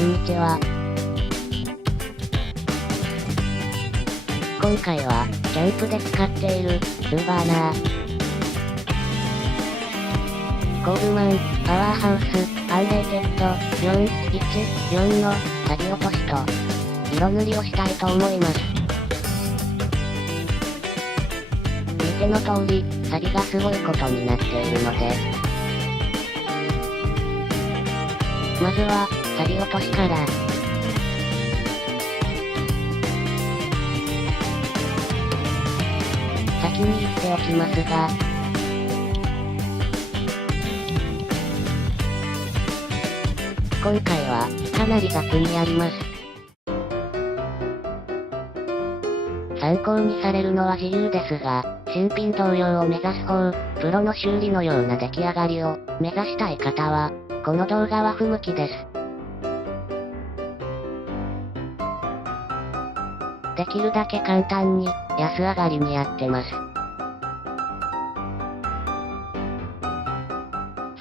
んにちは。今回は、キャンプで使っている、2バーナー。コールマン、パワーハウス、アンレイテッド、414の、錆落としと、色塗りをしたいと思います。見ての通り、錆がすごいことになっているので、まずは、錆落としから。先に言っておきますが、今回は、かなり雑にやります。参考にされるのは自由ですが、新品同様を目指す方、プロの修理のような出来上がりを、目指したい方は、この動画は不向きです。できるだけ簡単に、安上がりにやってます。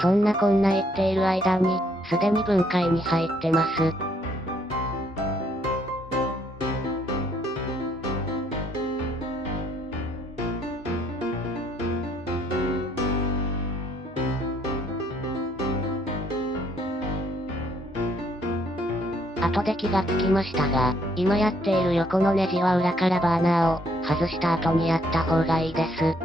そんなこんな言っている間に、すでに分解に入ってます。後で気がつきましたが、今やっている横のネジは裏からバーナーを外した後にやった方がいいです。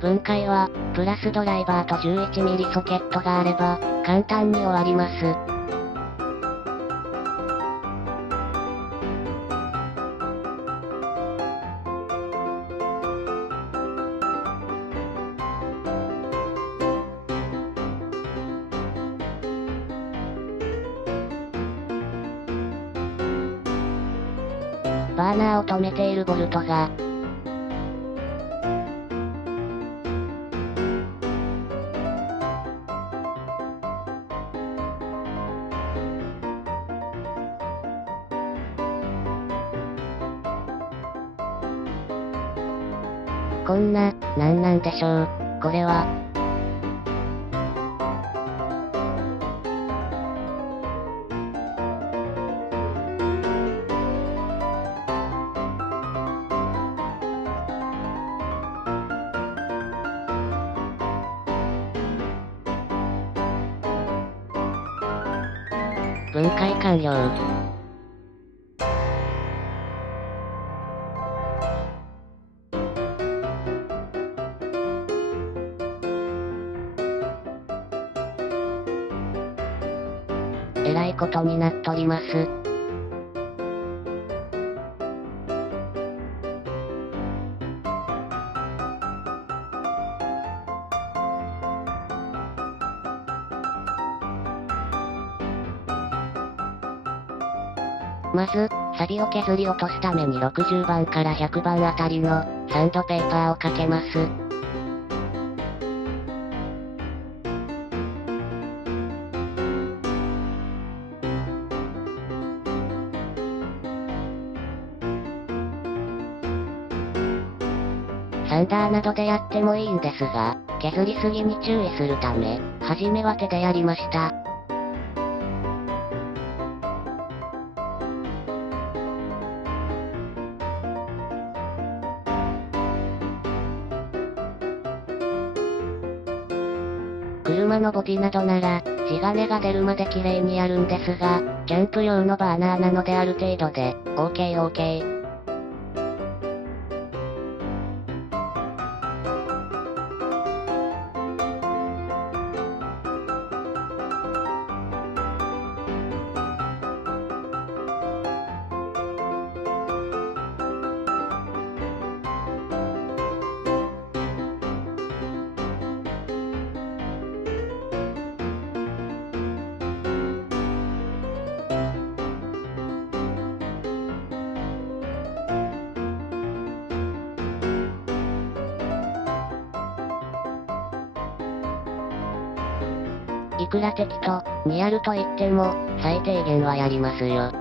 分解は、プラスドライバーと 11mm ソケットがあれば、簡単に終わります。バーナーを止めているボルトが、こんな、なんなんでしょう、これは。分解完了。えらいことになっとります。まず、錆を削り落とすために60番から100番あたりのサンドペーパーをかけます。サンダーなどでやってもいいんですが、削りすぎに注意するため、初めは手でやりました。車のボディなどなら、地金が出るまで綺麗にやるんですが、キャンプ用のバーナーなのである程度で、OK。いくら適当にやると言っても、最低限はやりますよ。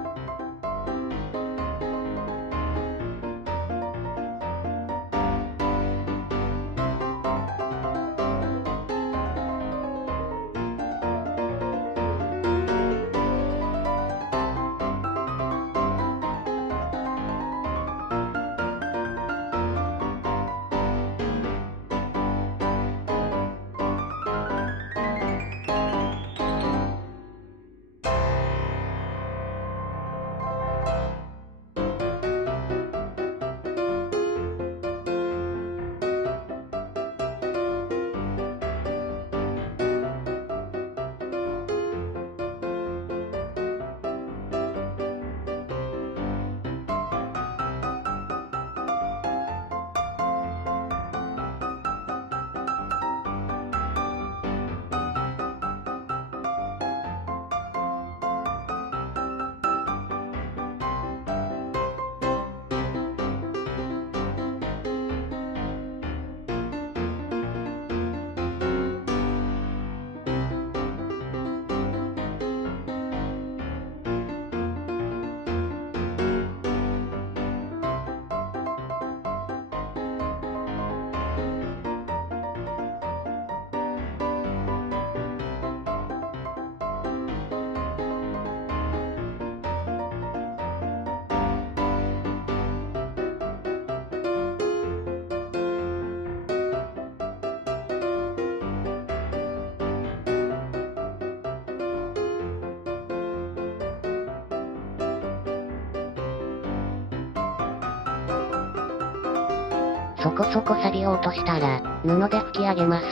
そこそこ錆びようとしたら、布で拭き上げます。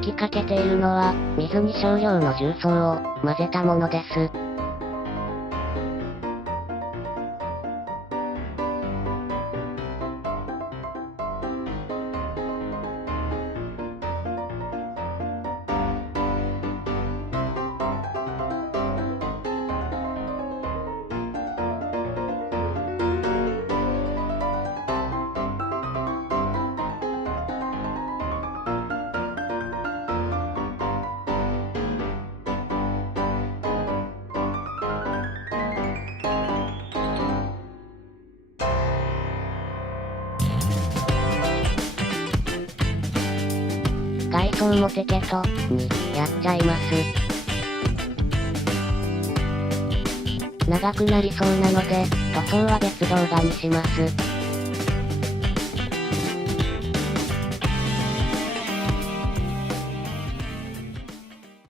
吹きかけているのは、水に少量の重曹を混ぜたものです。外装もテケトにやっちゃいます。長くなりそうなので、塗装は別動画にします。